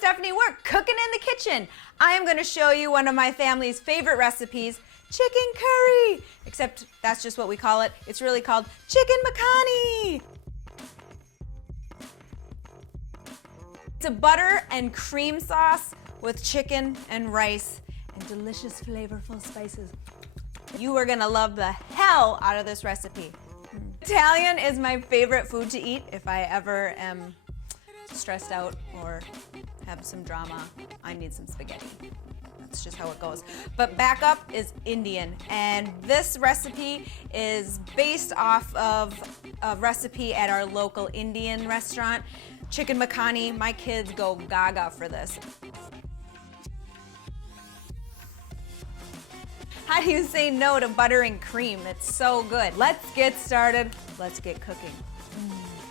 Stephanie. We're cooking in the kitchen. I am going to show you one of my family's favorite recipes, chicken curry. Except that's just what we call it. It's really called chicken makhani. It's a butter and cream sauce with chicken and rice and delicious flavorful spices. You are gonna love the hell out of this recipe. Italian is my favorite food to eat if I ever am stressed out or have some drama. I need some spaghetti. That's just how it goes. But backup is Indian, and this recipe is based off of a recipe at our local Indian restaurant. Chicken makhani, my kids go gaga for this. How do you say no to butter and cream? It's so good. Let's get started. Let's get cooking.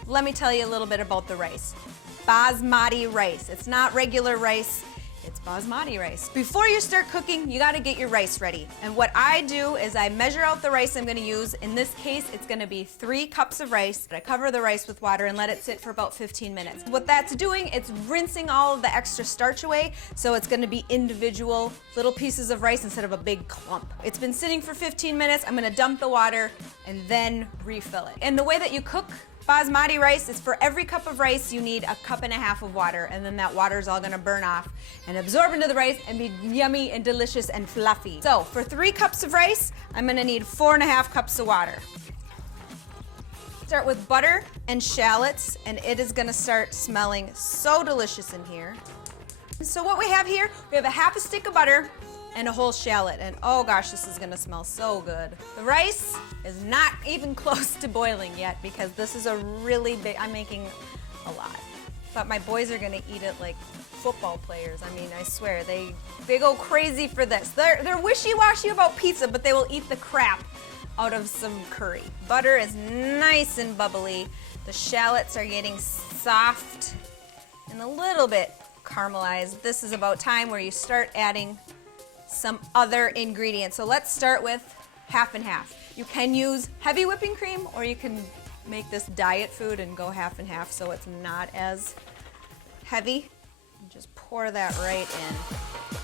Let me tell you a little bit about the rice. Basmati rice. It's not regular rice. It's basmati rice. Before you start cooking, you gotta get your rice ready. And what I do is I measure out the rice I'm gonna use. In this case, it's gonna be 3 cups of rice. I cover the rice with water and let it sit for about 15 minutes. What that's doing, it's rinsing all of the extra starch away, so it's gonna be individual little pieces of rice instead of a big clump. It's been sitting for 15 minutes. I'm gonna dump the water and then refill it. And the way that you cook basmati rice is for every cup of rice, you need 1.5 cups of water, and then that water is all gonna burn off and absorb into the rice and be yummy and delicious and fluffy. So for 3 cups of rice, I'm gonna need 4.5 cups of water. Start with butter and shallots, and it is gonna start smelling so delicious in here. So what we have here, we have 1/2 stick of butter and a whole shallot, and oh gosh, this is gonna smell so good. The rice is not even close to boiling yet because this is a really big, I'm making a lot. But my boys are gonna eat it like football players. I mean, I swear, they go crazy for this. They're wishy-washy about pizza, but they will eat the crap out of some curry. Butter is nice and bubbly. The shallots are getting soft and a little bit caramelized. This is about time where you start adding some other ingredients. So let's start with 1/2 and 1/2. You can use heavy whipping cream, or you can make this diet food and go 1/2 and 1/2 so it's not as heavy. And just pour that right in.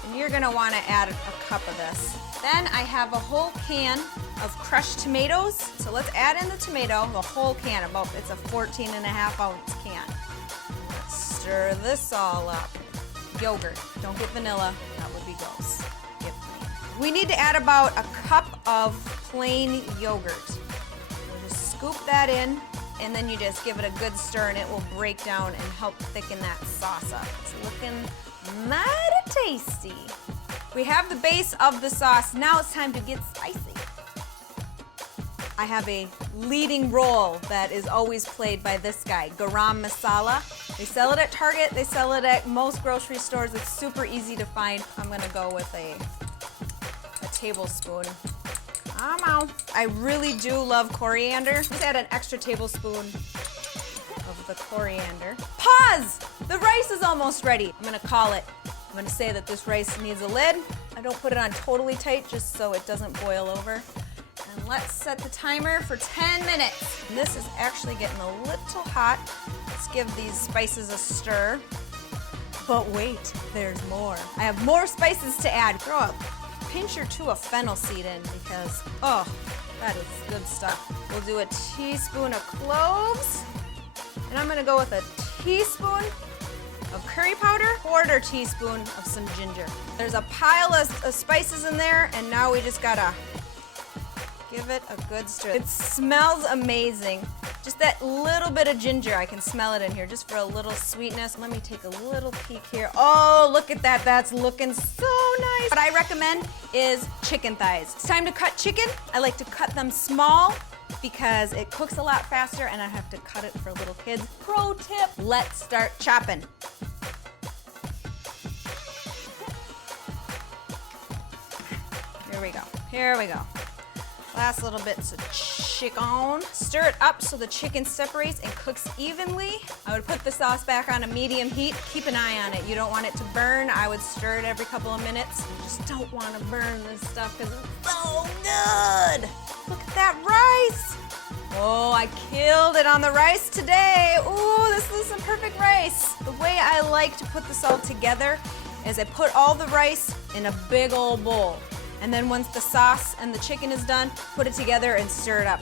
And you're gonna wanna add a cup of this. Then I have a whole can of crushed tomatoes. So let's add in the tomato, the whole can, it's a 14.5 ounce can. Let's stir this all up. Yogurt, don't get vanilla, that would be gross. We need to add about 1 cup of plain yogurt. So just scoop that in, and then you just give it a good stir, and it will break down and help thicken that sauce up. It's looking mighty tasty. We have the base of the sauce. Now it's time to get spicy. I have a leading role that is always played by this guy, garam masala. They sell it at Target, they sell it at most grocery stores. It's super easy to find. I'm gonna go with a tablespoon. I really do love coriander. Just add an extra tablespoon of the coriander. Pause! The rice is almost ready. I'm gonna call it. I'm gonna say that this rice needs a lid. I don't put it on totally tight just so it doesn't boil over. And let's set the timer for 10 minutes. And this is actually getting a little hot. Let's give these spices a stir. But wait, there's more. I have more spices to add. Throw a pinch or 2 of fennel seed in because, oh, that is good stuff. We'll do a teaspoon of cloves, and I'm gonna go with a teaspoon of curry powder, 1/4 teaspoon of some ginger. There's a pile of spices in there, and now we just gotta give it a good stir. It smells amazing. Just that little bit of ginger, I can smell it in here just for a little sweetness. Let me take a little peek here. Oh, look at that, that's looking so nice. What I recommend is chicken thighs. It's time to cut chicken. I like to cut them small because it cooks a lot faster and I have to cut it for little kids. Pro tip, let's start chopping. Here we go, here we go. Last little bits of chicken. Stir it up so the chicken separates and cooks evenly. I would put the sauce back on a medium heat. Keep an eye on it. You don't want it to burn. I would stir it every couple of minutes. You just don't want to burn this stuff because it's so good. Look at that rice. Oh, I killed it on the rice today. Ooh, this is some perfect rice. The way I like to put this all together is I put all the rice in a big old bowl. And then once the sauce and the chicken is done, put it together and stir it up.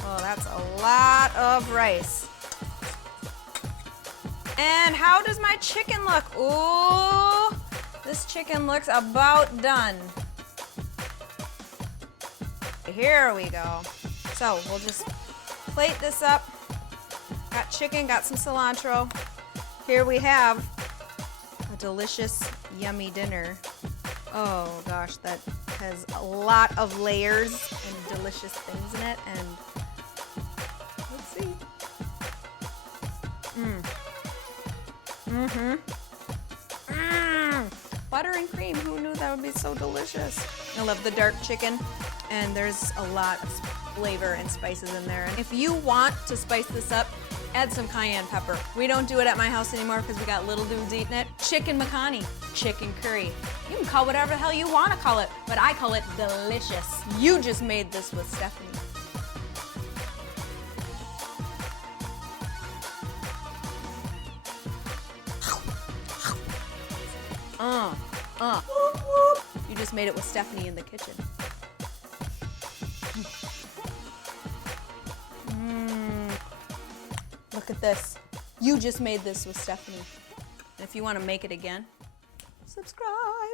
Oh, that's a lot of rice. And how does my chicken look? Ooh, this chicken looks about done. Here we go. So we'll just plate this up. Got chicken, got some cilantro. Here we have a delicious, yummy dinner. Oh gosh, that has a lot of layers and delicious things in it. And let's see. Butter and cream, who knew that would be so delicious? I love the dark chicken, and there's a lot of flavor and spices in there. And if you want to spice this up, add some cayenne pepper. We don't do it at my house anymore because we got little dudes eating it. Chicken Makhani, chicken curry. You can call whatever the hell you want to call it, but I call it delicious. You just made this with Stephany. You just made it with Stephany in the kitchen. Look at this. You just made this with Stephany. And if you want to make it again, subscribe.